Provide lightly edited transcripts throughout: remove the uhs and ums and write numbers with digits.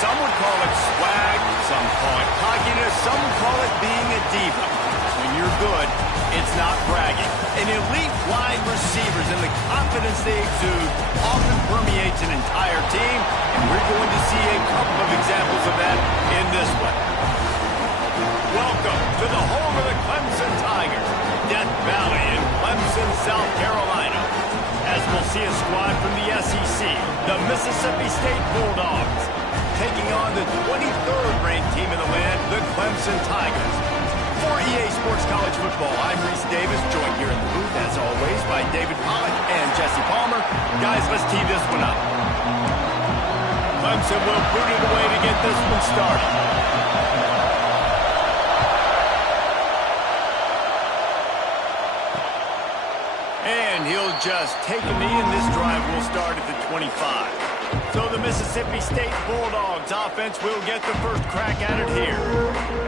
Some would call it swag, some call it cockiness, some call it being a diva. When you're good, it's not bragging. And elite wide receivers and the confidence they exude often permeates an entire team, and we're going to see a couple of examples of that in this one. Welcome to the home of the Clemson Tigers, Death Valley in Clemson, South Carolina. As we'll see a squad from the SEC, the Mississippi State Bulldogs, taking on the 23rd ranked team in the land, the Clemson Tigers. For EA Sports College Football, I'm Reese Davis, joined here in the booth, as always, by David Pollack and Jesse Palmer. Guys, let's tee this one up. Clemson will boot it away to get this one started. And he'll just take a knee, and this drive will start at the 25. So the Mississippi State Bulldogs offense will get the first crack at it here.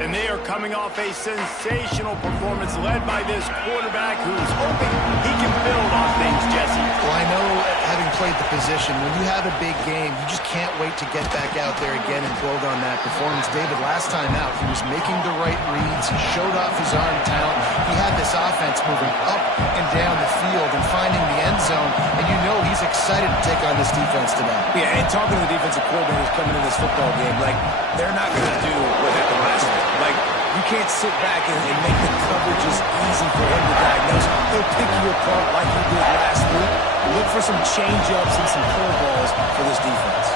And they are coming off a sensational performance led by this quarterback who's hoping he can build on things, Jesse. Well, I know, having played the position, when you have a big game, you just can't wait to get back out there again and build on that performance. David, last time out, he was making the right reads. He showed off his arm talent. He had this offense moving up and down the field and finding the end zone. And you know he's excited to take on this defense today. Yeah, and talking to the defensive coordinators coming in this football game, like, they're not going to do what happened last week. Like, you can't sit back and make the coverages easy for him to diagnose. He'll pick you apart like he did last week. Look for some change-ups and some curveballs for this defense.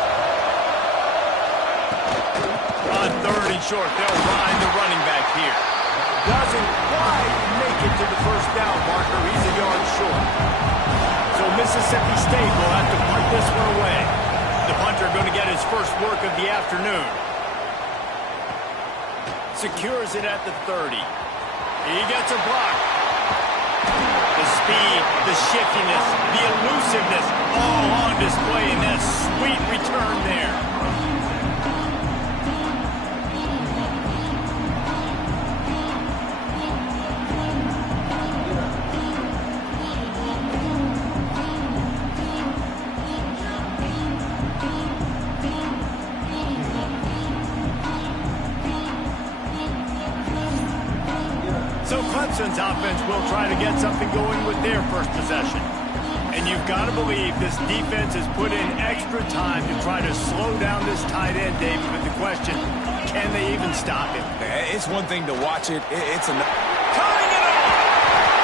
On 3rd and short, they'll find the running back here. Doesn't quite make it to the first down marker. He's a yard short. So Mississippi State will have to punt this one away. The punter going to get his first work of the afternoon. Secures it at the 30. He gets a block. The speed, the shiftiness, the elusiveness, all on display in that sweet return there. So Clemson's offense will try to get something going with their first possession. And you've got to believe this defense has put in extra time to try to slow down this tight end, David, with the question, can they even stop him? It's one thing to watch it. It's another. Tying it up!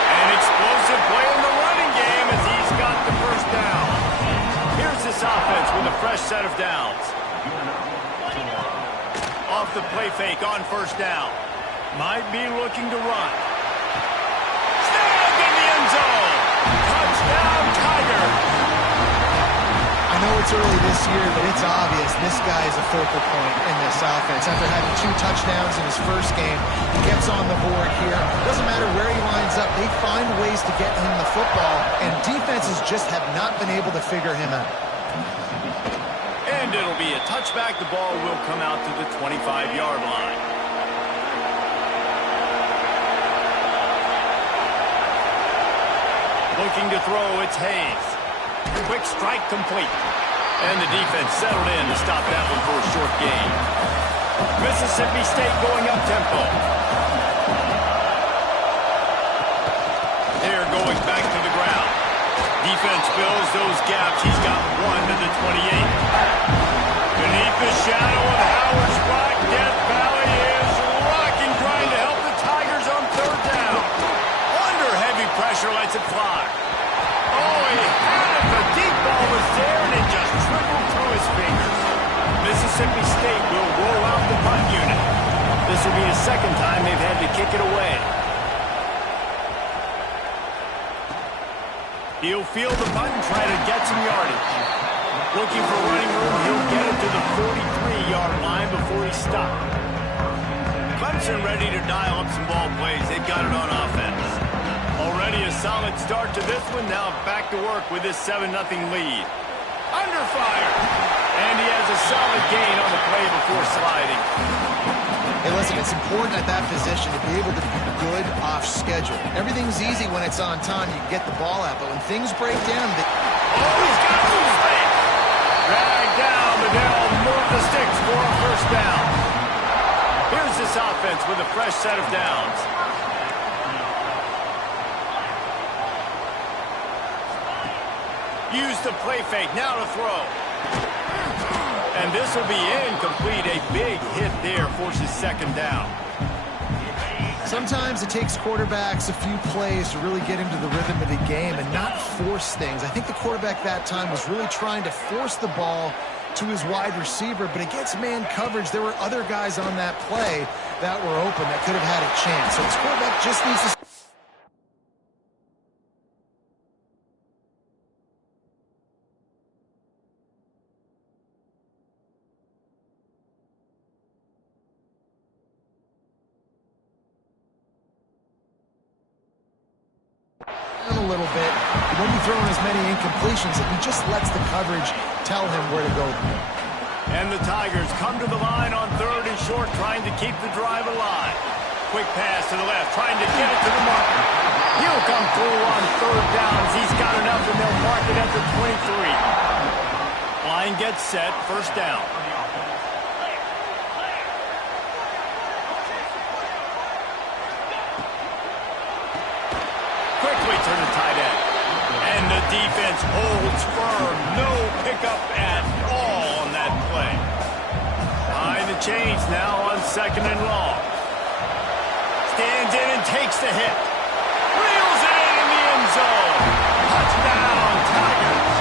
An explosive play in the running game as he's got the first down. Here's this offense with a fresh set of downs. Off the play fake on first down. Might be looking to run. Snagged in the end zone. Touchdown, Tigers. I know it's early this year, but it's obvious this guy is a focal point in this offense. After having 2 touchdowns in his first game, he gets on the board here. Doesn't matter where he lines up, they find ways to get him the football, and defenses just have not been able to figure him out. And it'll be a touchback. The ball will come out to the 25-yard line. Looking to throw, it's Hayes. Quick strike complete. And the defense settled in to stop that one for a short gain. Mississippi State going up-tempo. They're going back to the ground. Defense fills those gaps. He's got one to the 28. Beneath the shadow of Howard's Rock, Death Valley is rocking, trying to help the Tigers on 3rd down. Under heavy pressure, lets it fly. Oh, he had it. The deep ball was there, and it just trickled through his fingers. Mississippi State will roll out the punt unit. This will be the second time they've had to kick it away. He'll field the punt and try to get some yardage. Looking for running room, he'll get it to the 43-yard line before he stopped. Clemson ready to dial up some ball plays. They've got it on offense. Already a solid start to this one. Now back to work with this 7-0 lead. Under fire. And he has a solid gain on the play before sliding. Hey, listen, it's important at that position to be able to be good off schedule. Everything's easy when it's on time. You get the ball out, but when things break down... Oh, he's got loose legs. Dragged down, but they'll move the sticks for a defense with a fresh set of downs. Use the play fake, now to throw. And this will be incomplete. A big hit there forces second down. Sometimes it takes quarterbacks a few plays to really get into the rhythm of the game and not force things. I think the quarterback that time was really trying to force the ball to his wide receiver, but against man coverage, there were other guys on that play that were open that could have had a chance. So this quarterback just needs to... a little bit. He won't be throwing as many incompletions, and he just lets the coverage tell him where to go. And the Tigers come to the line on 3rd and short, trying to keep the drive alive. Quick pass to the left, trying to get it to the marker. He'll come through on 3rd down. He's got enough, and they'll mark it at the 23. Line gets set, 1st down. Quickly to the tight end. And the defense holds firm. No pickup at all on that play. Behind the chains now on 2nd and long. Stands in and takes the hit. Reels it in the end zone. Touchdown, Tigers.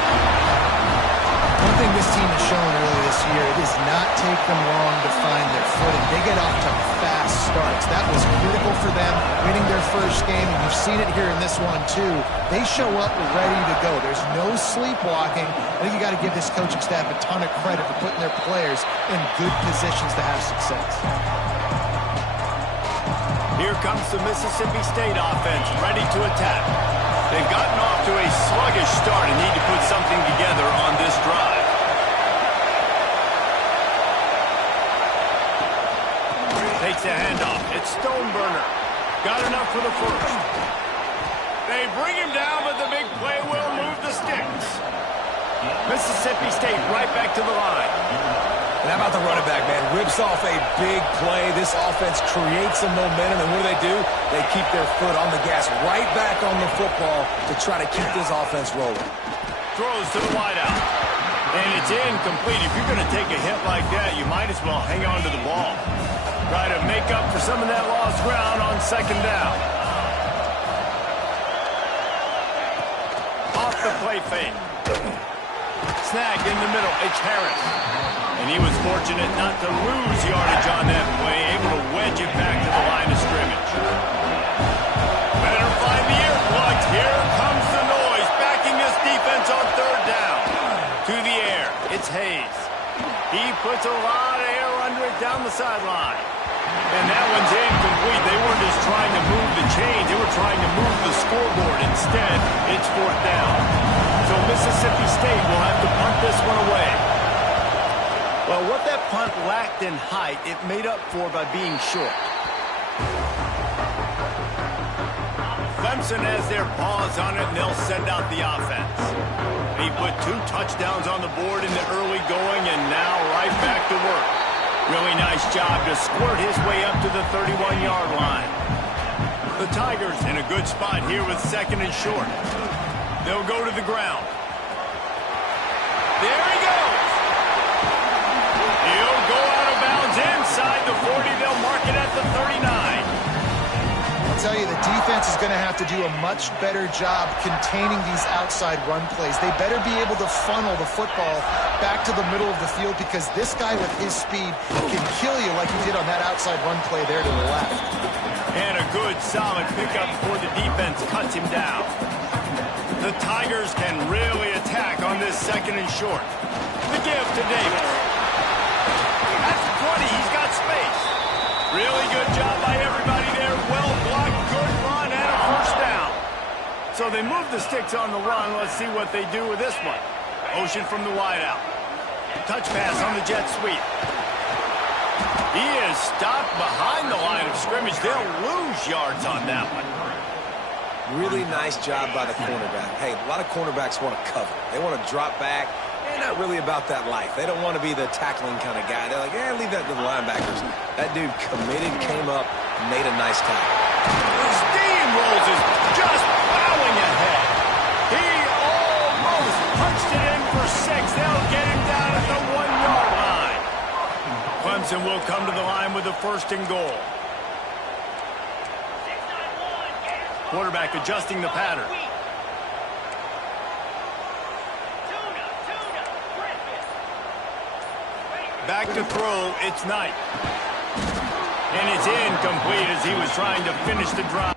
One thing this team has shown early this year, it does not take them long to find their footing. They get off to fast starts. That was critical for them, winning their first game, and you've seen it here in this one too. They show up ready to go. There's no sleepwalking. I think you got to give this coaching staff a ton of credit for putting their players in good positions to have success. Here comes the Mississippi State offense, ready to attack. They've gotten off to a sluggish start and need to put something together on this drive. Takes a handoff. It's Stoneburner. Got enough for the first. They bring him down, but the big play will move the sticks. Mississippi State right back to the line. And how about the running back, man? Rips off a big play. This offense creates some momentum, and what do? They keep their foot on the gas, right back on the football to try to keep this offense rolling. Throws to the wideout. And it's incomplete. If you're going to take a hit like that, you might as well hang on to the ball. Try to make up for some of that lost ground on 2nd down. Off the play fake. Snag in the middle. It's Harris. And he was fortunate not to lose yardage on that play, able to wedge it back to the line of scrimmage. Better find the earplugs. Here comes the noise, backing this defense on 3rd down. To the air, it's Hayes. He puts a lot of air under it down the sideline. And that one's incomplete. They weren't just trying to move the chains. They were trying to move the scoreboard. Instead, it's 4th down. So Mississippi State will have to punt this one away. Well, what that punt lacked in height, it made up for by being short. Clemson has their paws on it, and they'll send out the offense. He put 2 touchdowns on the board in the early going, and now right back to work. Really nice job to squirt his way up to the 31-yard line. The Tigers in a good spot here with 2nd and short. They'll go to the ground. There he goes. He'll go out of bounds inside the 40. They'll mark it at the 39. I'll tell you, the defense is going to have to do a much better job containing these outside run plays. They better be able to funnel the football back to the middle of the field, because this guy with his speed can kill you like he did on that outside run play there to the left. And a good, solid pickup before the defense cuts him down. The Tigers can really attack on this 2nd and short. The give to Davis. At the 20, he's got space. Really good job by everybody there. Well blocked, good run, and a 1st down. So they move the sticks on the run. Let's see what they do with this one. Motion from the wideout. Touch pass on the jet sweep. He is stopped behind the line of scrimmage. They'll lose yards on that one. Really nice job by the cornerback. Hey, a lot of cornerbacks want to cover. They want to drop back they're not really about that life. They don't want to be the tackling kind of guy. They're like, yeah, leave that to the linebackers. That dude committed, came up, made a nice tackle. Steamrolls is just plowing ahead. He almost punched it in for 6. They'll get him down at the 1-yard line. Clemson will come to the line with the 1st and goal. Quarterback adjusting the pattern. Back to throw, it's Knight. And it's incomplete as he was trying to finish the drive.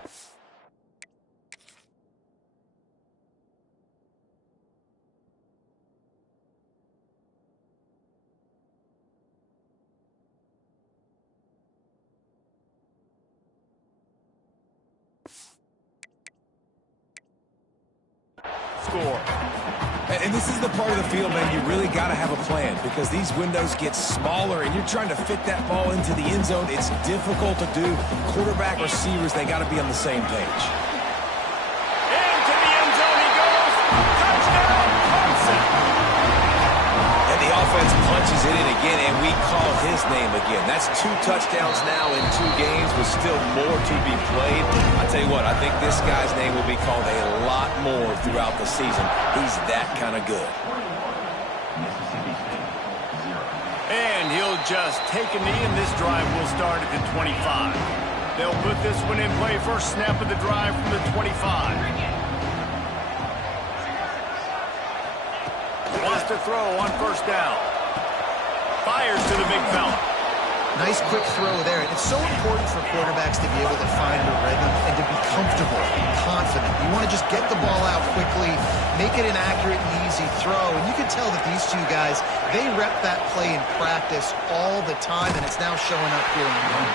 Score. And this is the part of the field, man, you really got to have a plan because these windows get smaller and you're trying to fit that ball into the end zone. It's difficult to do. Quarterback, receivers, they got to be on the same page. Into the end zone he goes. Touchdown, Clemson. And the offense punches it in again, and we call his name again. That's 2 touchdowns now in 2 games with still more to be played. I tell you what, I think this guy's name will be called a lot more throughout the season. He's that kind of good. And he'll just take a knee, and this drive will start at the 25. They'll put this one in play. First snap of the drive from the 25. Wants to throw on 1st down. Fires to the big fella. Nice quick throw there. And it's so important for quarterbacks to be able to find a rhythm and to be comfortable and confident. You want to just get the ball out quickly, make it an accurate and easy throw. And you can tell that these 2 guys, they rep that play in practice all the time, and it's now showing up here in the game.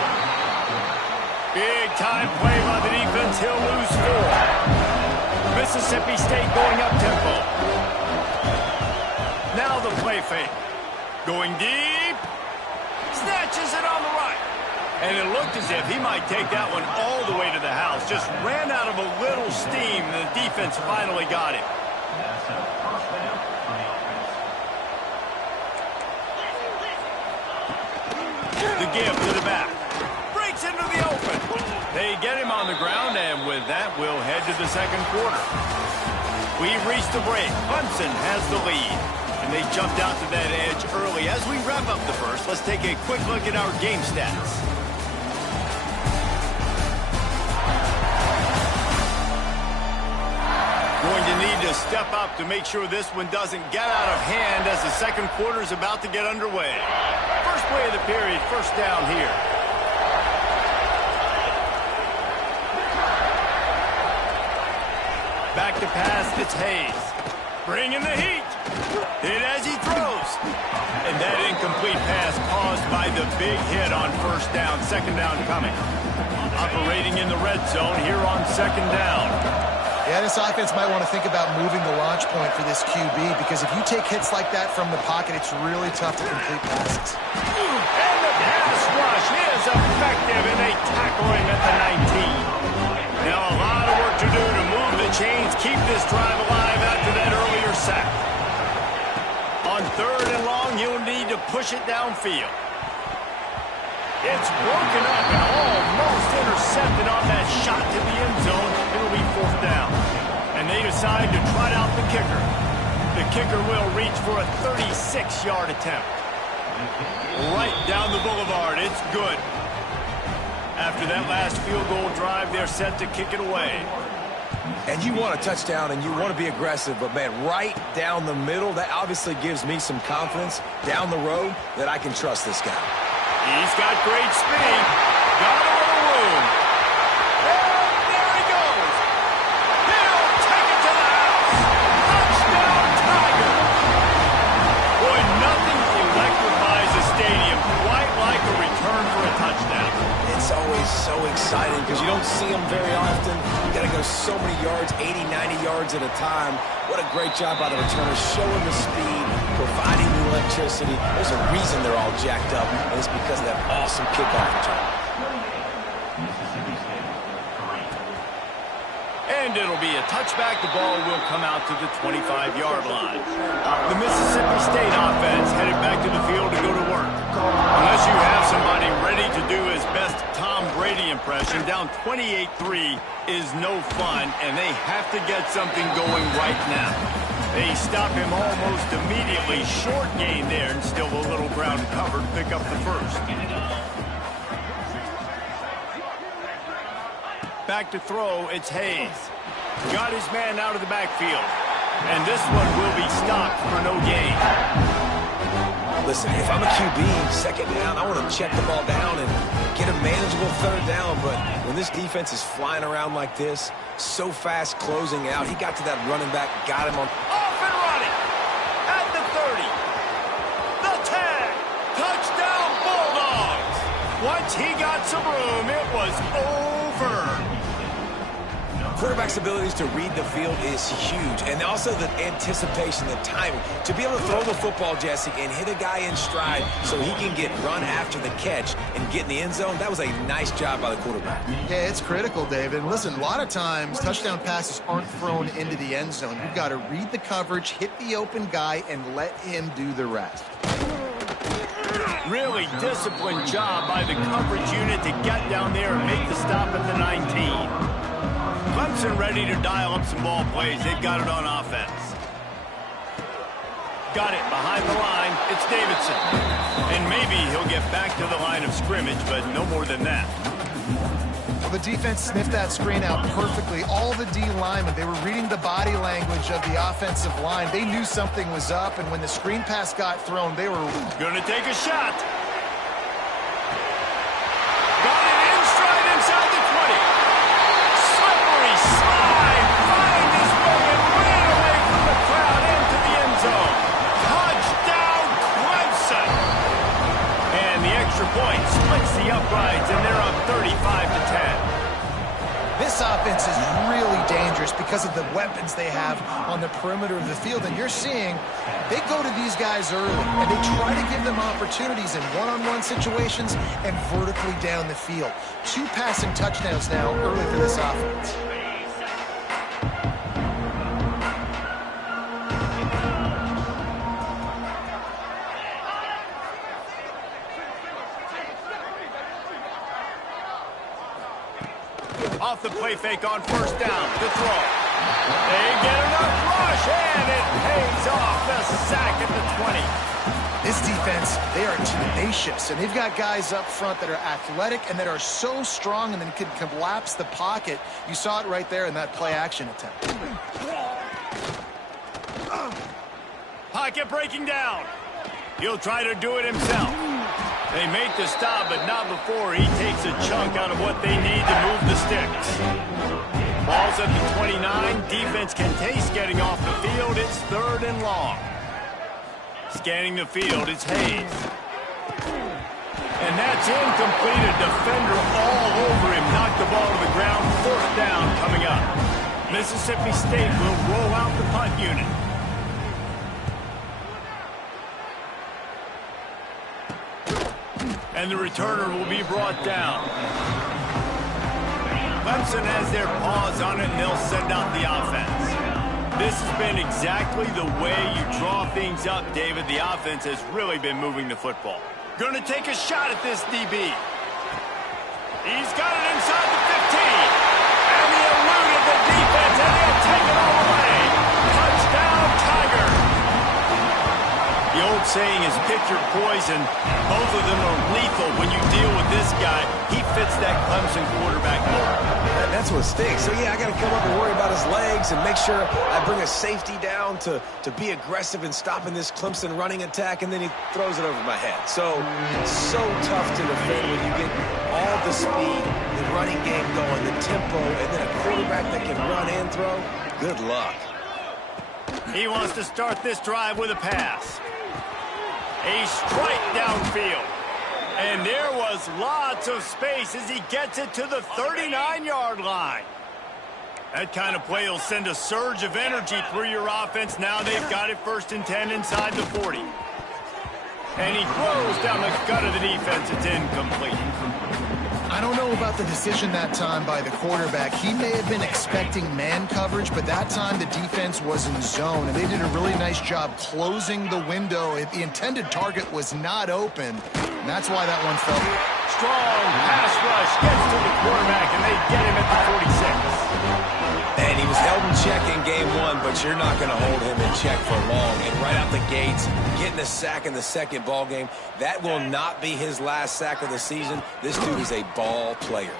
Big time play by the defense. He'll lose 4. Mississippi State going up tempo. Now the play fake. Going deep. Snatches it on the right. And it looked as if he might take that one all the way to the house. Just ran out of a little steam, and the defense finally got him. The give to the back. Breaks into the open. They get him on the ground, and with that, we'll head to the 2nd quarter. We've reached the break. Clemson has the lead. And they jumped out to that edge early. As we wrap up the 1st, let's take a quick look at our game stats. Going to need to step up to make sure this one doesn't get out of hand as the 2nd quarter is about to get underway. First play of the period, 1st down here. Back to pass, it's Hayes. Bringing the heat. Hit as he throws. And that incomplete pass caused by the big hit on 1st down. 2nd down coming. Operating in the red zone here on 2nd down. Yeah, this offense might want to think about moving the launch point for this QB because if you take hits like that from the pocket, it's really tough to complete passes. And the pass rush is effective, and they tackle him at the 19. Now a lot of work to do to move the chains, keep this drive alive after that earlier sack. On 3rd and long, he'll need to push it downfield. It's broken up and almost intercepted on that shot to the end zone. It'll be 4th down. And they decide to trot out the kicker. The kicker will reach for a 36-yard attempt. Right down the boulevard. It's good. After that last field goal drive, they're set to kick it away. And you want a touchdown and you want to be aggressive, but man, right down the middle, that obviously gives me some confidence down the road that I can trust this guy. He's got great speed. Got a little room. And there he goes. He'll take it to the house. Touchdown, Tiger. Boy, nothing electrifies a stadium quite like a return for a touchdown. It's always so exciting because you don't see them very often. You got to go so many yards, 80, 90 yards at a time. What a great job by the returners, showing the speed, providing the electricity. There's a reason they're all jacked up, and it's because of that awesome kickoff return. And it'll be a touchback. The ball will come out to the 25-yard line. The Mississippi State offense headed back to the field to go to work. Unless you have somebody ready to do his best Tom Brady impression, down 28-3 is no fun, and they have to get something going right now. They stop him almost immediately. Short gain there, and still a little ground covered. Pick up the first. Back to throw, it's Hayes. Got his man out of the backfield. And this one will be stopped for no gain. Listen, if I'm a QB, second down, I want to check the ball down and get a manageable third down. But when this defense is flying around like this, so fast closing out, he got to that running back, got him on. Off and running at the 30. The 10. Touchdown Bulldogs. Once he got some room, it was over. Quarterback's abilities to read the field is huge, and also the anticipation, the timing. To be able to throw the football, Jesse, and hit a guy in stride so he can get run after the catch and get in the end zone, that was a nice job by the quarterback. Yeah, it's critical, David. And listen, a lot of times touchdown passes aren't thrown into the end zone. You've got to read the coverage, hit the open guy, and let him do the rest. Really disciplined job by the coverage unit to get down there and make the stop at the 19. Clemson ready to dial up some ball plays. They've got it on offense. Got it behind the line. It's Davidson. And maybe he'll get back to the line of scrimmage, but no more than that. Well, the defense sniffed that screen out perfectly. All the D linemen, they were reading the body language of the offensive line. They knew something was up, and when the screen pass got thrown, they were going to take a shot. Got it in stride inside the 20. Slippery slide. Find his way and ran away from the crowd into the end zone. Touchdown, Clemson. And the extra point splits the uprights, and they're up 35-10. This offense is really dangerous because of the weapons they have on the perimeter of the field. And you're seeing they go to these guys early, and they try to give them opportunities in one-on-one situations and vertically down the field. 2 passing touchdowns now early for this offense. Off the play fake on first down. The throw. They get enough rush, and it pays off. The sack at the 20. This defense, they are tenacious, and they've got guys up front that are athletic and that are so strong and then can collapse the pocket. You saw it right there in that play-action attempt. Pocket breaking down. He'll try to do it himself. They make the stop, but not before he takes a chunk out of what they need to move the sticks. Ball's at the 29. Defense can taste getting off the field. It's 3rd and long. Scanning the field, it's Hayes. And that's incomplete. A defender all over him. Knocked the ball to the ground. 4th down coming up. Mississippi State will roll out the punt unit. And the returner will be brought down. Clemson has their paws on it, and they'll send out the offense. This has been exactly the way you draw things up, David. The offense has really been moving the football. Going to take a shot at this DB. He's got it inside the 15. And he eluded the defense, and he'll take it all the way. Touchdown, Tiger. The old saying is pick your poison. Both of them are lethal when you deal with this guy. He fits that Clemson quarterback mold. That's what stinks. So, yeah, I got to come up and worry about his legs and make sure I bring a safety down to be aggressive in stopping this Clemson running attack, and then he throws it over my head. So tough to defend when you get all the speed, the running game going, the tempo, and then a quarterback that can run and throw. Good luck. He wants to start this drive with a pass. A strike downfield. And there was lots of space as he gets it to the 39-yard line. That kind of play will send a surge of energy through your offense. Now they've got it 1st and 10 inside the 40. And he throws down the gut of the defense. It's incomplete. I I don't know about the decision that time by the quarterback. He may have been expecting man coverage, but that time the defense was in zone, and they did a really nice job closing the window. The intended target was not open, and that's why that one fell. Strong pass rush gets to the quarterback, and they get him at the 46. And he was held in check in game one, but you're not going to hold him in check for long. And right out the gates, getting a sack in the second ball game, that will not be his last sack of the season. This dude is a ball player.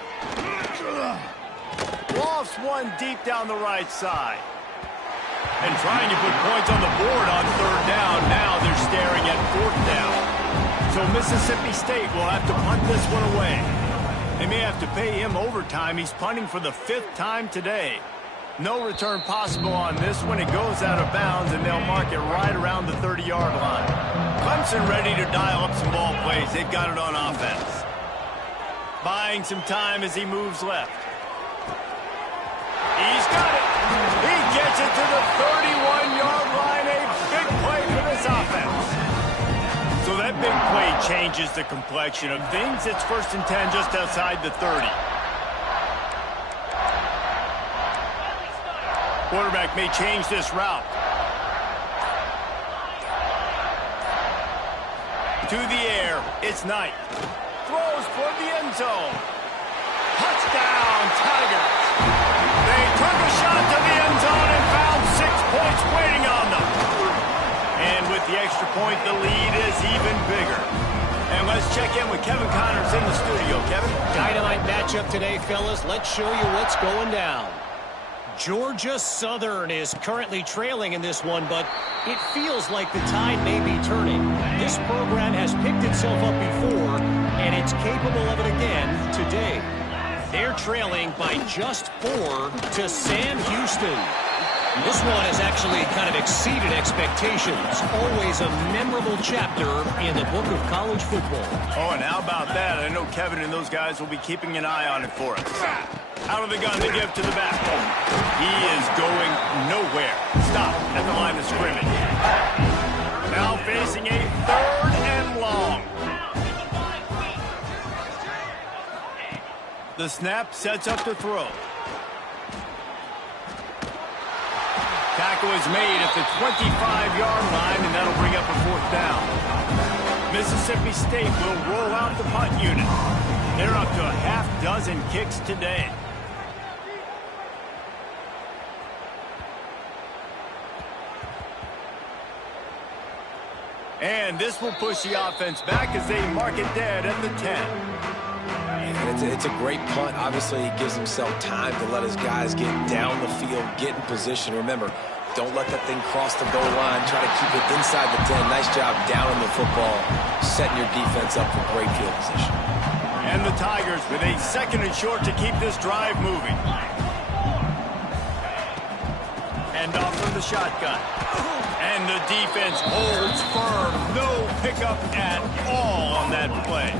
Lofts one deep down the right side. And trying to put points on the board on third down. Now they're staring at fourth down. So Mississippi State will have to punt this one away. They may have to pay him overtime. He's punting for the 5th time today. No return possible on this one. It goes out of bounds, and they'll mark it right around the 30-yard line. Clemson ready to dial up some ball plays. They've got it on offense. Buying some time as he moves left. He's got it. He gets it to the 31-yard line. A big play for this offense. So that big play changes the complexion of things. It's 1st and 10 just outside the 30. Quarterback may change this route. To the air, it's Knight. Throws for the end zone. Touchdown, Tigers. They took a shot to the end zone and found 6 points waiting on them. And with the extra point, the lead is even bigger. And let's check in with Kevin Connors in the studio. Kevin? Dynamite matchup today, fellas. Let's show you what's going down. Georgia Southern is currently trailing in this one, but it feels like the tide may be turning. This program has picked itself up before, and it's capable of it again today. They're trailing by just 4 to Sam Houston. This one has actually kind of exceeded expectations. Always a memorable chapter in the book of college football. Oh, and how about that? I know Kevin and those guys will be keeping an eye on it for us. Out of the gun to give to the back. He is going nowhere. Stop at the line of scrimmage. Now facing a 3rd and long. The snap sets up to throw. Tackle is made at the 25-yard line, and that'll bring up a 4th down. Mississippi State will roll out the punt unit. They're up to a half-dozen kicks today. And this will push the offense back as they mark it dead at the 10. And it's a great punt. Obviously, he gives himself time to let his guys get down the field, get in position. Remember, don't let that thing cross the goal line. Try to keep it inside the 10. Nice job down on the football, setting your defense up for great field position. And the Tigers with a 2nd and short to keep this drive moving. And off from the shotgun. And the defense holds firm. No pickup at all on that play.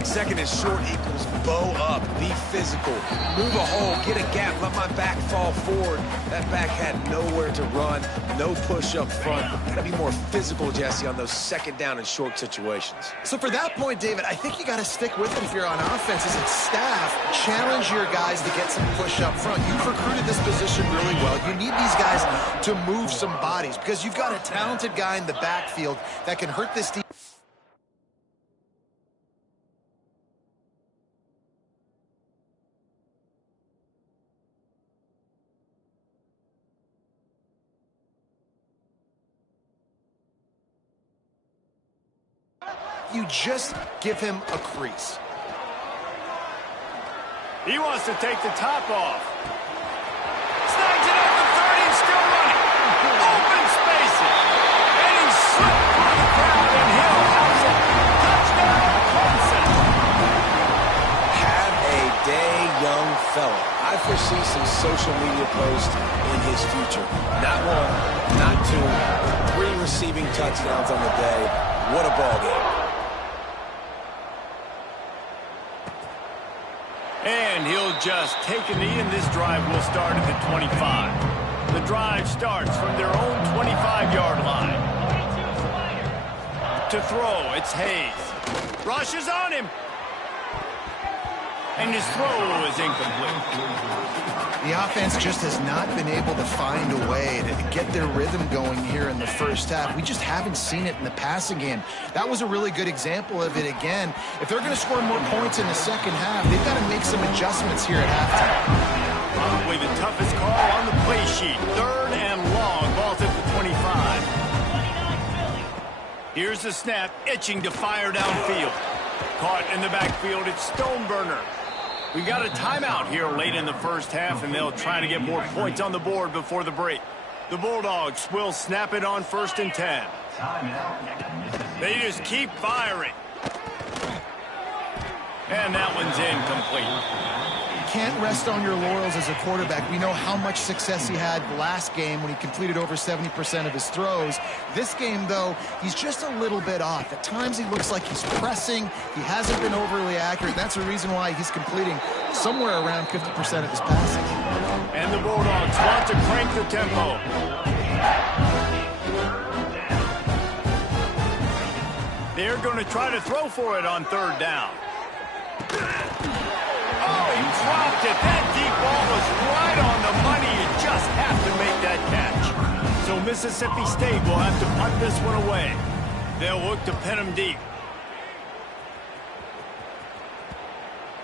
2nd and short equals bow up, be physical, move a hole, get a gap, let my back fall forward. That back had nowhere to run, no push up front. Got to be more physical, Jesse, on those 2nd down and short situations. So for that point, David, I think you got to stick with it if you're on offense. As a staff, challenge your guys to get some push up front. You've recruited this position really well. You need these guys to move some bodies because you've got a talented guy in the backfield that can hurt this team. You just give him a crease. He wants to take the top off. Snags it at the 30, still running. Open spaces. And he slipped through the crowd, and Hill has it. Touchdown, Clemson. Have a day, young fella. I foresee some social media posts in his future. Not 1, not 2, 3 receiving touchdowns on the day. What a ball game. And he'll just take a knee, and this drive will start at the 25. The drive starts from their own 25-yard line. To throw, it's Hayes. Rushes on him. And his throw is incomplete. The offense just has not been able to find a way to get their rhythm going here in the first half. We just haven't seen it in the passing game. That was a really good example of it again. If they're going to score more points in the second half, they've got to make some adjustments here at halftime. Probably the toughest call on the play sheet. 3rd and long. Ball's at the 25. Here's the snap, itching to fire downfield. Caught in the backfield, it's Stoneburner. We got a timeout here late in the first half, and they'll try to get more points on the board before the break. The Bulldogs will snap it on 1st and 10. They just keep firing. And that one's incomplete. Can't rest on your laurels as a quarterback. We know how much success he had last game when he completed over 70% of his throws. This game, though, he's just a little bit off. At times he looks like he's pressing. He hasn't been overly accurate. That's the reason why he's completing somewhere around 50% of his passing. And the Bulldogs want to crank the tempo. They're going to try to throw for it on 3rd down. Oh, he dropped it. That deep ball was right on the money. You just have to make that catch. So Mississippi State will have to punt this one away. They'll look to pin him deep.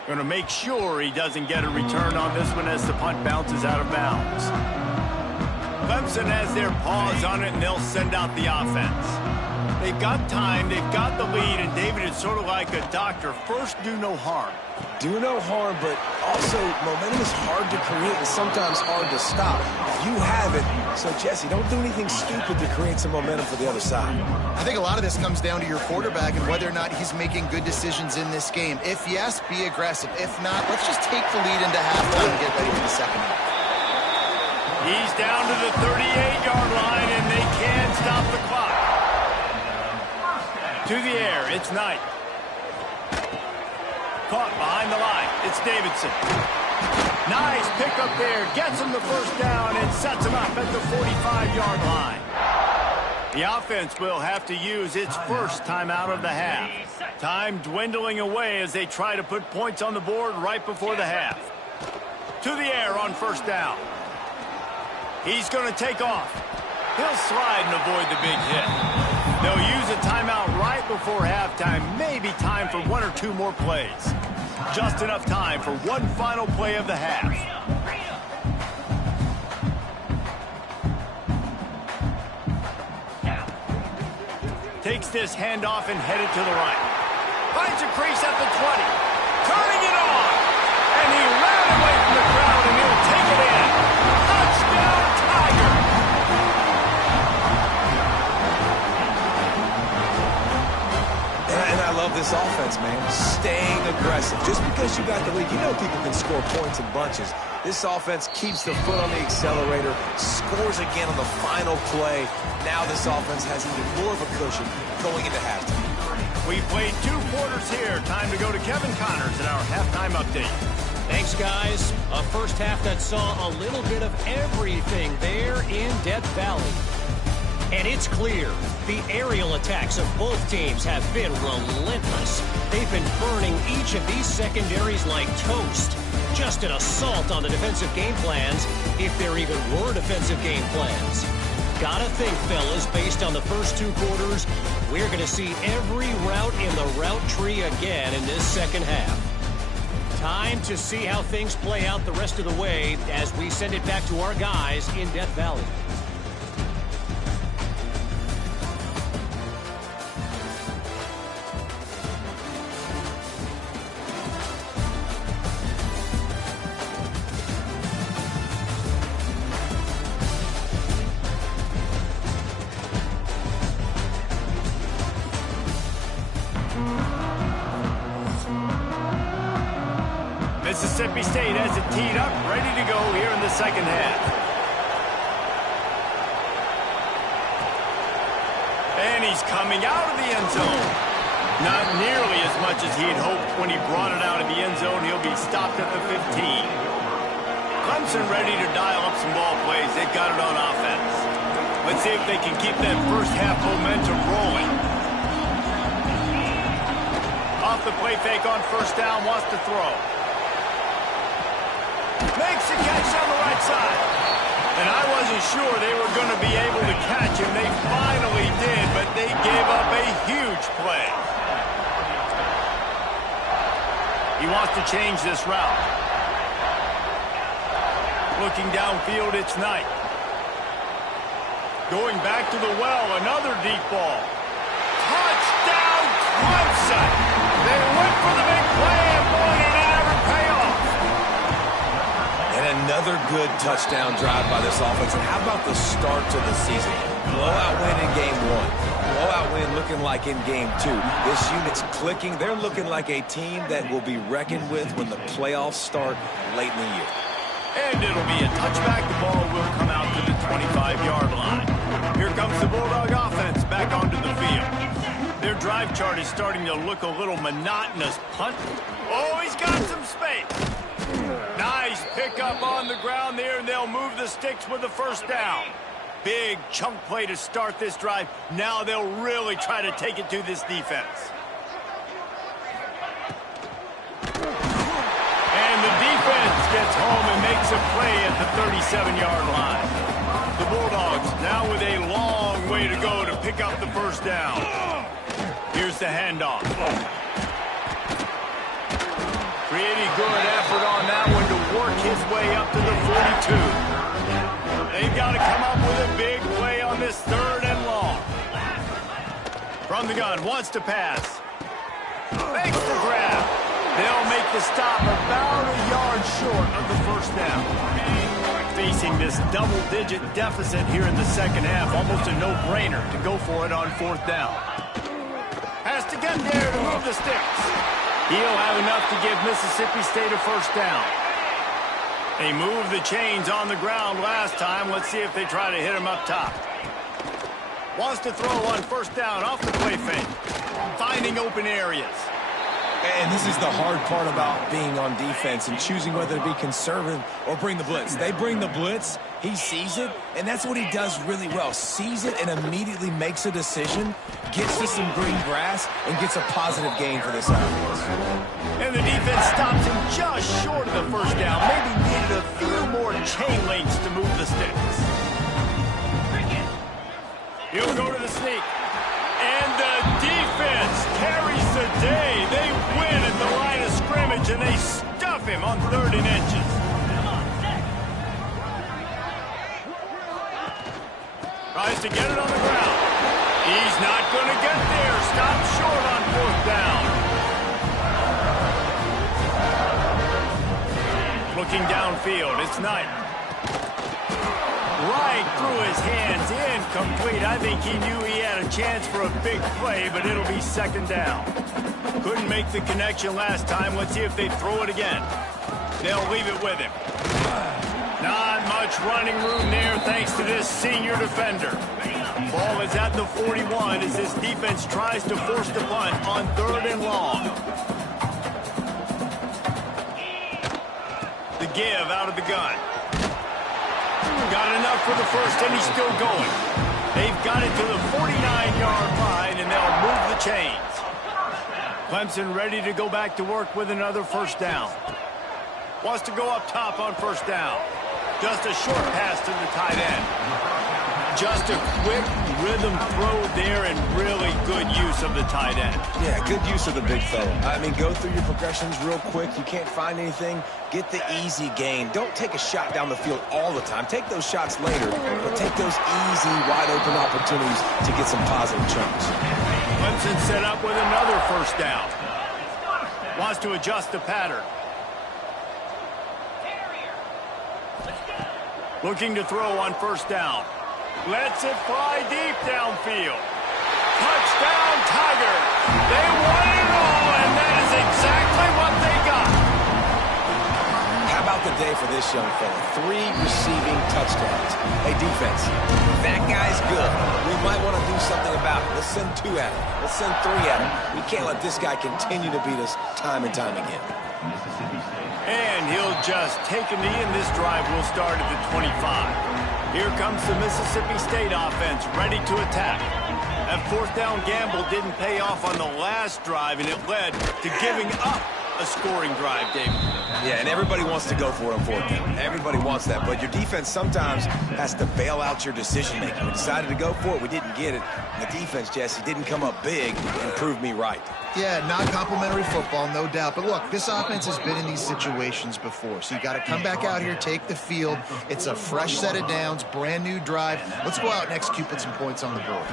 Going to make sure he doesn't get a return on this one as the punt bounces out of bounds. Clemson has their paws on it, and they'll send out the offense. They've got time, they've got the lead, and David is sort of like a doctor. First, do no harm. Do no harm, but also momentum is hard to create and sometimes hard to stop. You have it, so Jesse, don't do anything stupid to create some momentum for the other side. I think a lot of this comes down to your quarterback and whether or not he's making good decisions in this game. If yes, be aggressive. If not, let's just take the lead into halftime and get ready for the second half. He's down to the 38-yard line, and they can't stop the clock. To the air, it's Knight. Caught behind the line, it's Davidson. Nice pickup there, gets him the first down and sets him up at the 45-yard line. The offense will have to use its first timeout of the half. Time dwindling away as they try to put points on the board right before the half. To the air on 1st down. He's going to take off. He'll slide and avoid the big hit. They'll use a timeout right before halftime. Maybe time for 1 or 2 more plays. Just enough time for one final play of the half. Takes this handoff and headed to the right. Finds a crease at the 20. Turning it on. And he ran away from the crowd, and he'll take it in. Touchdown, Tiger. And I love this offense, man. Staying aggressive. Just because you got the lead, you know people can score points in bunches. This offense keeps the foot on the accelerator, scores again on the final play. Now this offense has even more of a cushion going into halftime. We played 2 quarters here. Time to go to Kevin Connors in our halftime update. Thanks, guys. A first half that saw a little bit of everything there in Death Valley. And it's clear, the aerial attacks of both teams have been relentless. They've been burning each of these secondaries like toast. Just an assault on the defensive game plans, if there even were defensive game plans. Gotta think, fellas, based on the first 2 quarters, we're going to see every route in the route tree again in this second half. Time to see how things play out the rest of the way as we send it back to our guys in Death Valley. Mississippi State has it teed up, ready to go here in the second half. And he's coming out of the end zone. Not nearly as much as he had hoped when he brought it out of the end zone. He'll be stopped at the 15. Clemson ready to dial up some ball plays. They've got it on offense. Let's see if they can keep that first half momentum rolling. Off the play fake on 1st down, wants to throw. right side. And I wasn't sure they were going to be able to catch him. They finally did, but they gave up a huge play. He wants to change this route. Looking downfield, it's Knight. Going back to the well, another deep ball. Touchdown, Clemson! They went for the big play, and boy, did it ever pay off. And another good touchdown drive by this offense. And how about the start to the season? Blowout win in game 1. Blowout win looking like in game 2. This unit's clicking. They're looking like a team that will be reckoned with when the playoffs start late in the year. And it'll be a touchback. The ball will come out to the 25-yard line. Here comes the Bulldog offense back onto the field. Their drive chart is starting to look a little monotonous. Punt. Oh, he's got some space. Nice pickup on the ground there, and they'll move the sticks with the first down. Big chunk play to start this drive. Now they'll really try to take it to this defense. And the defense gets home and makes a play at the 37-yard line. The Bulldogs now with a long way to go to pick up the first down. Here's the handoff. Pretty good effort on that one to work his way up to the 42. They've got to come up with a big play on this 3rd and long. From the gun, wants to pass. Makes the grab. They'll make the stop about a yard short of the first down. Facing this double-digit deficit here in the second half, almost a no-brainer to go for it on 4th down. Has to get there to move the sticks. He'll have enough to give Mississippi State a first down. They moved the chains on the ground last time. Let's see if they try to hit him up top. Wants to throw on 1st down off the play fake. Finding open areas. And this is the hard part about being on defense and choosing whether to be conservative or bring the blitz. They bring the blitz, he sees it, and that's what he does really well. Sees it and immediately makes a decision, gets to some green grass, and gets a positive gain for this offense. And the defense stops him just short of the first down. Maybe needed a few more chain links to move the sticks. He'll go to the sneak. And the defense carries the day. They win at the line of scrimmage, and they stuff him on 3rd and inches. Tries to get it on the ground. He's not going to get there. Stopped short on 4th down. Looking downfield, it's Knight. Right through his hands, incomplete. I think he knew he had a chance for a big play, but it'll be 2nd down. Couldn't make the connection last time. Let's see if they throw it again. They'll leave it with him. Not much running room there thanks to this senior defender. Ball is at the 41 as this defense tries to force the punt on 3rd and long. The give out of the gun. Got enough for the first, and he's still going. They've got it to the 49-yard line, and they'll move the chains. Clemson ready to go back to work with another first down. Wants to go up top on 1st down. Just a short pass to the tight end. Just a quick rhythm throw there and really good use of the tight end. Yeah, good use of the big fella. I mean, go through your progressions real quick. You can't find anything. Get the easy gain. Don't take a shot down the field all the time. Take those shots later, but take those easy, wide-open opportunities to get some positive chunks. Clemson set up with another first down. Wants to adjust the pattern. Looking to throw on 1st down. Lets it fly deep downfield. Touchdown, Tiger. They won it all, and that is exactly what they got. How about the day for this young fella? 3 receiving touchdowns. Hey, defense, that guy's good. We might want to do something about it. Let's send 2 at him. Let's send 3 at him. We can't let this guy continue to beat us time and time again. And he'll just take a knee, and this drive will start at the 25. Here comes the Mississippi State offense, ready to attack. That 4th down gamble didn't pay off on the last drive, and it led to giving up a scoring drive, David. Yeah, and everybody wants to go for it on fourth down. Everybody wants that, but your defense sometimes has to bail out your decision-making. We decided to go for it. We didn't get it. And the defense, Jesse, didn't come up big and prove me right. Yeah, not complimentary football, no doubt. But look, this offense has been in these situations before, so you got to come back out here, take the field. It's a fresh set of downs, brand new drive. Let's go out and execute, put some points on the board.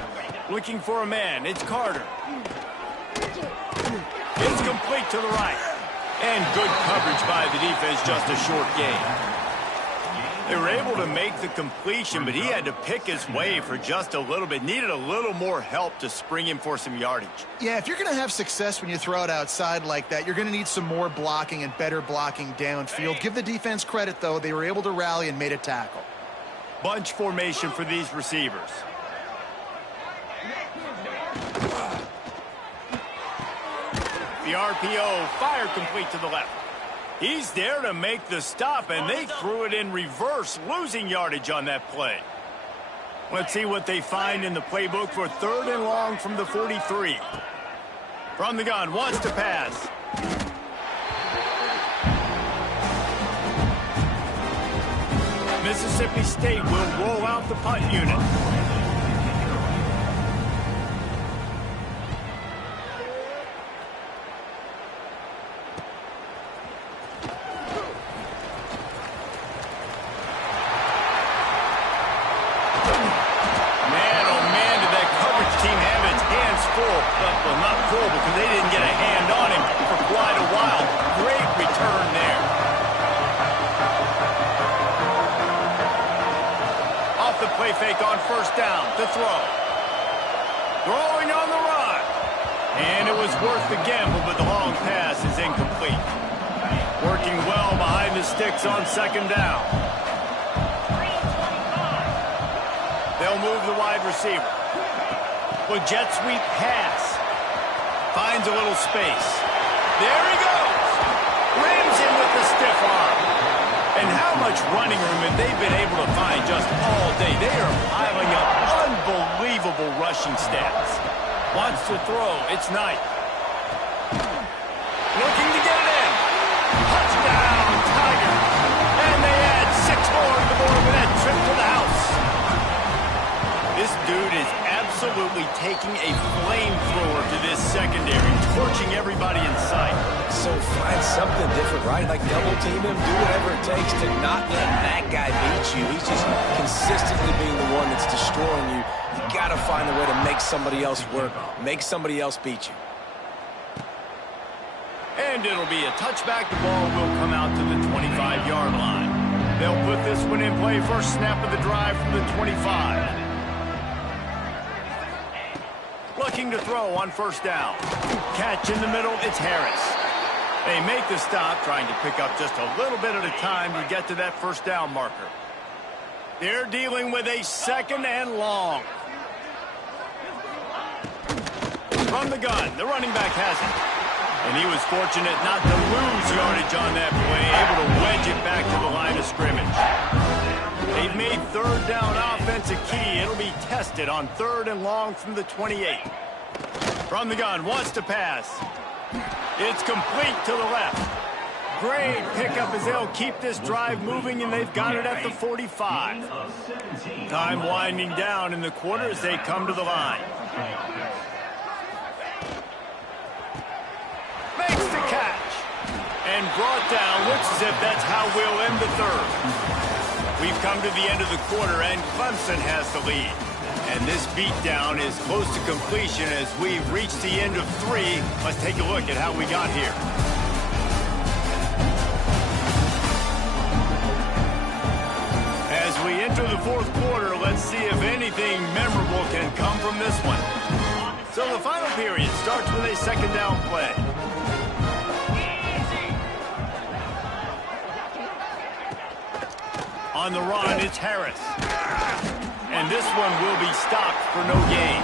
Looking for a man. It's Carter. It's complete to the right. And good coverage by the defense, just a short gain. They were able to make the completion, but he had to pick his way for just a little bit. Needed a little more help to spring him for some yardage. Yeah, if you're going to have success when you throw it outside like that, you're going to need some more blocking and better blocking downfield. Give the defense credit, though. They were able to rally and made a tackle. Bunch formation for these receivers. The RPO, fire complete to the left. He's there to make the stop, and they threw it in reverse, losing yardage on that play. Let's see what they find in the playbook for 3rd and long from the 43. From the gun, wants to pass. Mississippi State will roll out the punt unit. Well, not full because they didn't get a hand on him for quite a while. Great return there. Off the play fake on 1st down to throw. Throwing on the run. And it was worth the gamble, but the long pass is incomplete. Working well behind the sticks on 2nd down. They'll move the wide receiver. Well, jet sweep pass. Finds a little space. There he goes. Rams in with the stiff arm. And how much running room have they been able to find just all day? They are piling up unbelievable rushing stats. Wants to throw. It's Knight. Looking to get it in. Touchdown, Tigers. And they add 6 more to the board with that trip to the house. This dude is absolutely taking a flamethrower to this secondary, torching everybody in sight. So find something different, right? Like double team him, do whatever it takes to not let that guy beat you. He's just consistently being the one that's destroying you. You got to find a way to make somebody else work, make somebody else beat you. And it'll be a touchback. The ball will come out to the 25-yard line. They'll put this one in play. First snap of the drive from the 25. Looking to throw on 1st down. Catch in the middle, it's Harris. They make the stop, trying to pick up just a little bit at a time to get to that 1st down marker. They're dealing with a 2nd and long. From the gun, the running back has it. And he was fortunate not to lose yardage on that play, able to wedge it back to the line of scrimmage. They've made 3rd down offense a key. It'll be tested on 3rd and long from the 28. From the gun, wants to pass. It's complete to the left. Great pickup as they'll keep this drive moving, and they've got it at the 45. Time winding down in the quarter as they come to the line. Makes the catch. And brought down. Looks as if that's how we'll end the 3rd. We've come to the end of the quarter, and Clemson has the lead. And this beatdown is close to completion as we've reached the end of 3. Let's take a look at how we got here. As we enter the 4th quarter, let's see if anything memorable can come from this one. So the final period starts with a 2nd down play. On the run, it's Harris. And this one will be stopped for no gain.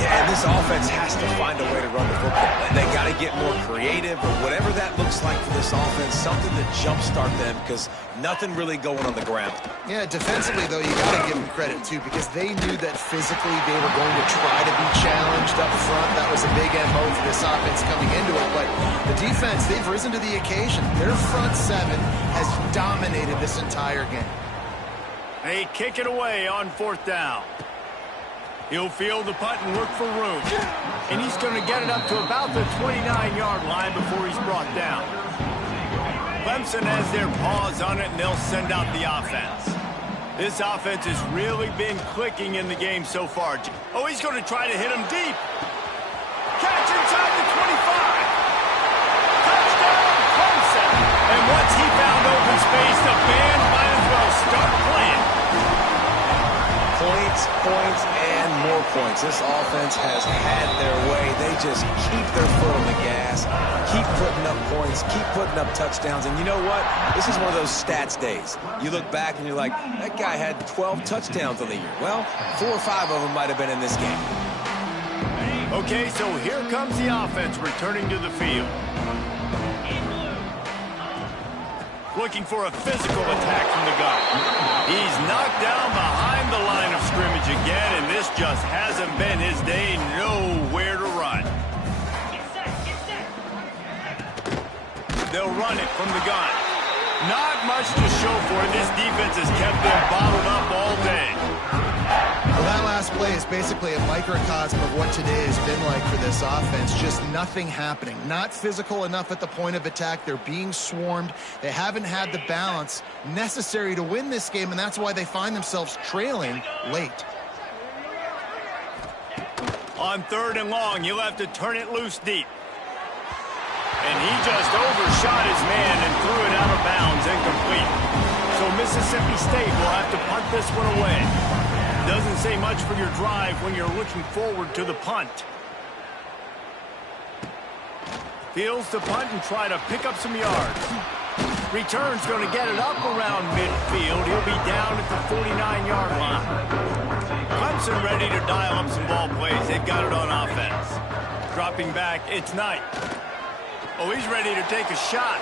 Yeah, this offense has to find a way to run the football. They got to get more creative, or whatever that looks like for this offense, something to jumpstart them, because nothing really going on the ground. Yeah, defensively, though, you got to give them credit, too, because they knew that physically they were going to try to be challenged up front. That was a big MO for this offense coming into it, but the defense, they've risen to the occasion. Their front seven has dominated this entire game. They kick it away on 4th down. He'll field the punt and look for room. And he's going to get it up to about the 29-yard line before he's brought down. Clemson has their paws on it, and they'll send out the offense. This offense has really been clicking in the game so far. Oh, he's going to try to hit him deep. Catch inside the 25. Touchdown, Clemson. And once he found open space, the band might as well start playing. Points, points, and more points. This offense has had their way. They just keep their foot on the gas, keep putting up points, keep putting up touchdowns. And you know what? This is one of those stats days. You look back and you're like, that guy had 12 touchdowns on the year. Well, 4 or 5 of them might have been in this game. Okay, so here comes the offense returning to the field. Looking for a physical attack from the gun. He's knocked down behind the line of scrimmage again, and this just hasn't been his day. Nowhere to run. They'll run it from the gun. Not much to show for it. This defense has kept them bottled up all day. Well, that last play is basically a microcosm of what today has been like for this offense. Just nothing happening. Not physical enough at the point of attack. They're being swarmed. They haven't had the balance necessary to win this game, and that's why they find themselves trailing late. On 3rd and long, you'll have to turn it loose deep. And he just overshot his man and threw it out of bounds, incomplete. So Mississippi State will have to punt this one away. Doesn't say much for your drive when you're looking forward to the punt. Fields the punt and try to pick up some yards. Return's going to get it up around midfield. He'll be down at the 49-yard line. Clemson ready to dial up some ball plays. They've got it on offense. Dropping back, it's Knight. Oh, he's ready to take a shot.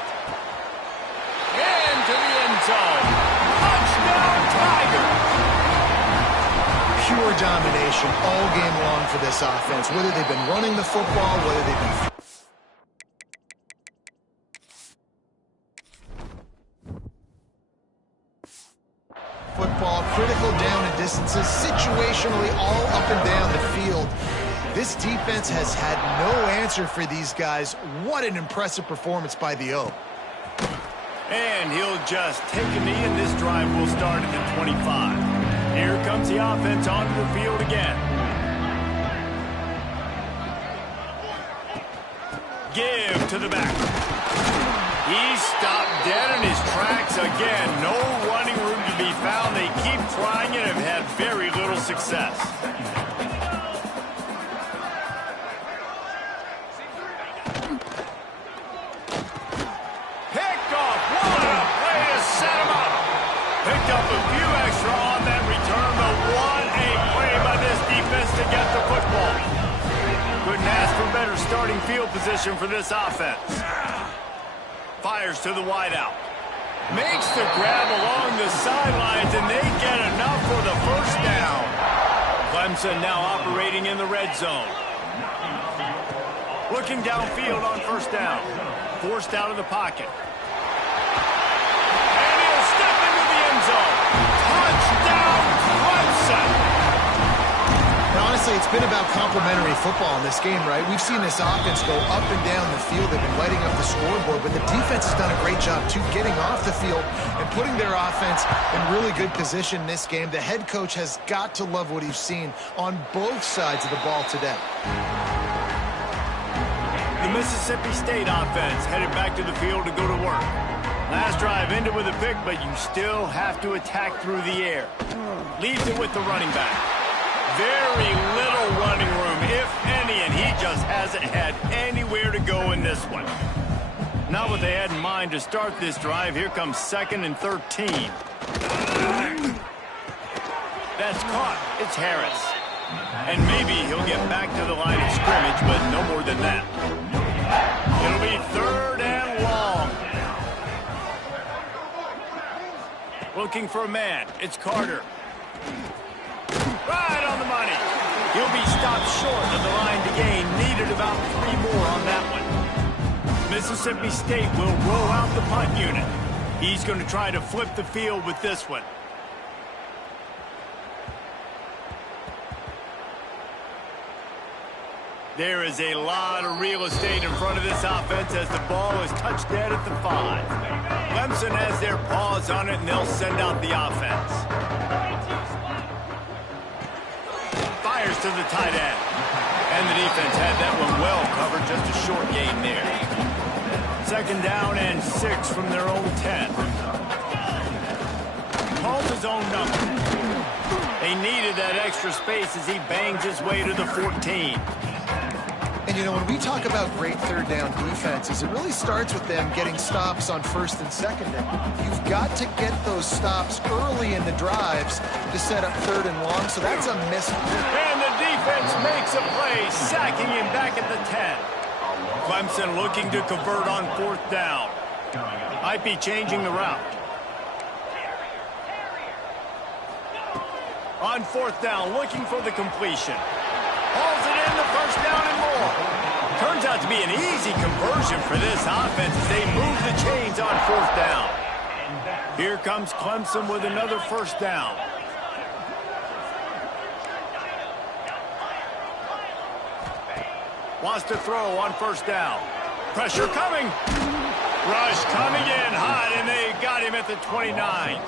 Into the end zone. Touchdown, Tiger! Pure domination all game long for this offense, whether they've been running the football, whether they've been football, critical down and distances, situationally all up and down the field. This defense has had no answer for these guys. What an impressive performance by the O. And he'll just take a knee, and this drive will start at the 25. Here comes the offense onto the field again. Give to the back. He's stopped dead in his tracks again. No running room to be found. They keep trying and have had very little success. Picked off. What a way to set him up. Picked up a few extra on that return, but what a play by this defense to get the football. Couldn't ask for better starting field position for this offense. Fires to the wideout. Makes the grab along the sidelines, and they get enough for the first down. Clemson now operating in the red zone. Looking downfield on 1st down. Forced out of the pocket. And he'll step into the end zone. Touchdown, Clemson! And honestly, it's been about complementary football in this game, right? We've seen this offense go up and down the field. They've been lighting up the scoreboard, but the defense has done a great job, too, getting off the field and putting their offense in really good position in this game. The head coach has got to love what he's seen on both sides of the ball today. The Mississippi State offense headed back to the field to go to work. Last drive ended with a pick, but you still have to attack through the air. Leaves it with the running back. Very little running room, if any, and he just hasn't had anywhere to go in this one. Not what they had in mind to start this drive. Here comes 2nd and 13. That's caught. It's Harris. And maybe he'll get back to the line of scrimmage, but no more than that. It'll be 3rd and long. Looking for a man. It's Carter. Right on the money. He'll be stopped short of the line to gain. Needed Mississippi State will roll out the punt unit. He's going to try to flip the field with this one. There is a lot of real estate in front of this offense as the ball is touched dead at the 5. Clemson has their paws on it, and they'll send out the offense. Fires to the tight end. And the defense had that one well covered, just a short gain there. 2nd down and 6 from their own 10. Calls his own number. They needed that extra space as he bangs his way to the 14. And, you know, when we talk about great third down defenses, it really starts with them getting stops on 1st and 2nd down. You've got to get those stops early in the drives to set up 3rd and long, so that's a miss. And the defense makes a play, sacking him back at the 10. Clemson looking to convert on 4th down. Might be changing the route. On 4th down, looking for the completion. Hauls it in, the 1st down and more. Turns out to be an easy conversion for this offense as they move the chains on 4th down. Here comes Clemson with another 1st down. Wants to throw on 1st down. Pressure coming. Rush coming in hot, and they got him at the 29.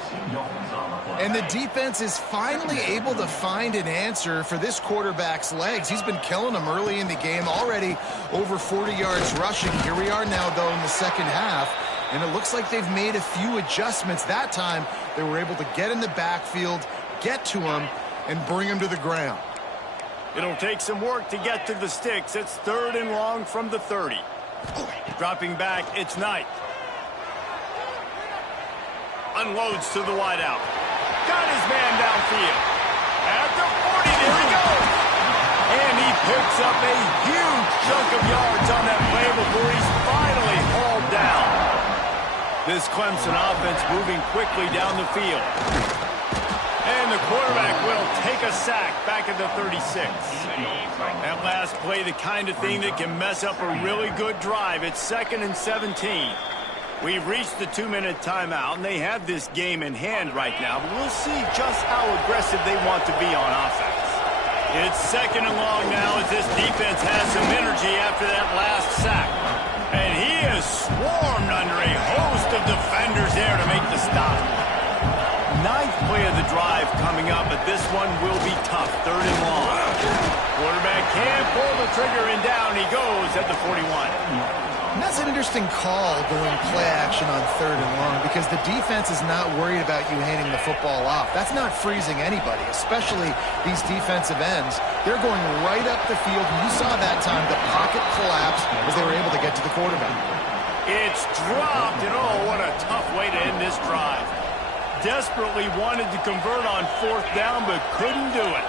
And the defense is finally able to find an answer for this quarterback's legs. He's been killing them early in the game, already over 40 yards rushing. Here we are now, though, in the 2nd half, and it looks like they've made a few adjustments. That time, they were able to get in the backfield, get to him, and bring him to the ground. It'll take some work to get to the sticks. It's 3rd and long from the 30. Dropping back, it's Knight. Unloads to the wideout. Got his man downfield. At the 40, there he goes. And he picks up a huge chunk of yards on that play before he's finally hauled down. This Clemson offense moving quickly down the field. And the quarterback will take a sack back at the 36. That last play, the kind of thing that can mess up a really good drive. It's 2nd and 17. We've reached the 2-minute timeout, and they have this game in hand right now. But we'll see just how aggressive they want to be on offense. It's 2nd and long now as this defense has some energy after that last sack. And he is swarmed under a host of defenders there to make the stop. 9th play of the drive coming up, but this one will be tough. 3rd and long. Quarterback can't pull the trigger, and down he goes at the 41. And that's an interesting call, going play action on 3rd and long, because the defense is not worried about you handing the football off. That's not freezing anybody, especially these defensive ends. They're going right up the field, and you saw that time the pocket collapse as they were able to get to the quarterback. It's dropped, and oh, what a tough way to end this drive. Desperately wanted to convert on 4th down, but couldn't do it.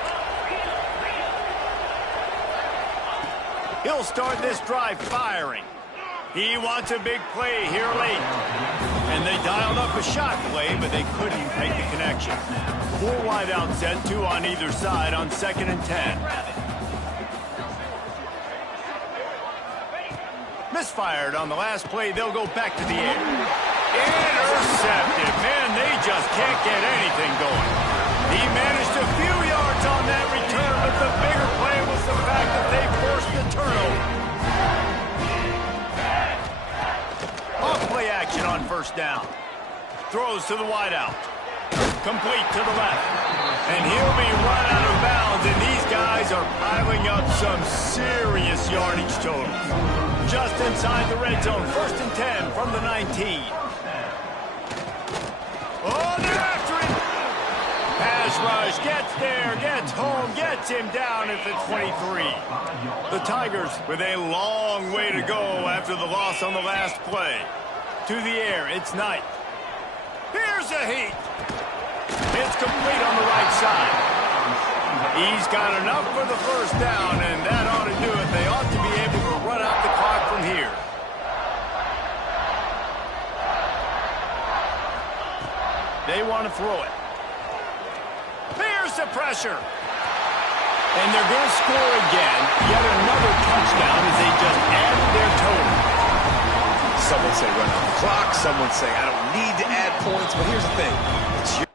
He'll start this drive firing. He wants a big play here late. And they dialed up a shot play, but they couldn't make the connection. 4 wideout set, 2 on either side on 2nd and 10. Misfired on the last play. They'll go back to the air. Intercepted. Man, they just can't get anything going. He managed a few yards on that return, but the bigger play was the fact that they forced the turnover. Off-play action on 1st down. Throws to the wideout. Complete to the left. And he'll be run out of bounds, and these guys are piling up some serious yardage totals. Just inside the red zone, 1st and 10 from the 19. Oh, they're after him! Pass rush, gets there, gets home, gets him down at the 23. The Tigers with a long way to go after the loss on the last play. To the air, it's Knight. Here's a heat. It's complete on the right side. He's got enough for the 1st down, and that ought to do it. They ought to be able to run out the clock from here. They want to throw it. Here's the pressure. And they're going to score again. Yet another touchdown as they just added their total. Some would say run out the clock. Some would say I don't need to add points. But here's the thing. It's your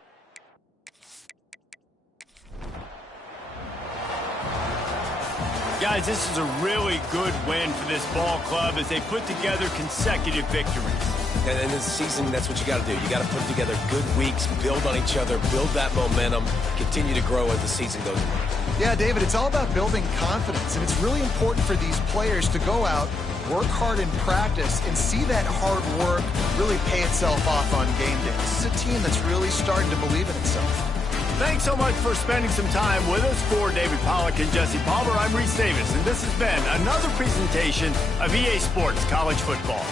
Guys, this is a really good win for this ball club as they put together consecutive victories. And in this season, that's what you got to do. You got to put together good weeks, build on each other, build that momentum, continue to grow as the season goes on. Yeah, David, it's all about building confidence, and it's really important for these players to go out, work hard in practice, and see that hard work really pay itself off on game day. This is a team that's really starting to believe in itself. Thanks so much for spending some time with us. For David Pollack and Jesse Palmer, I'm Reese Davis, and this has been another presentation of EA Sports College Football.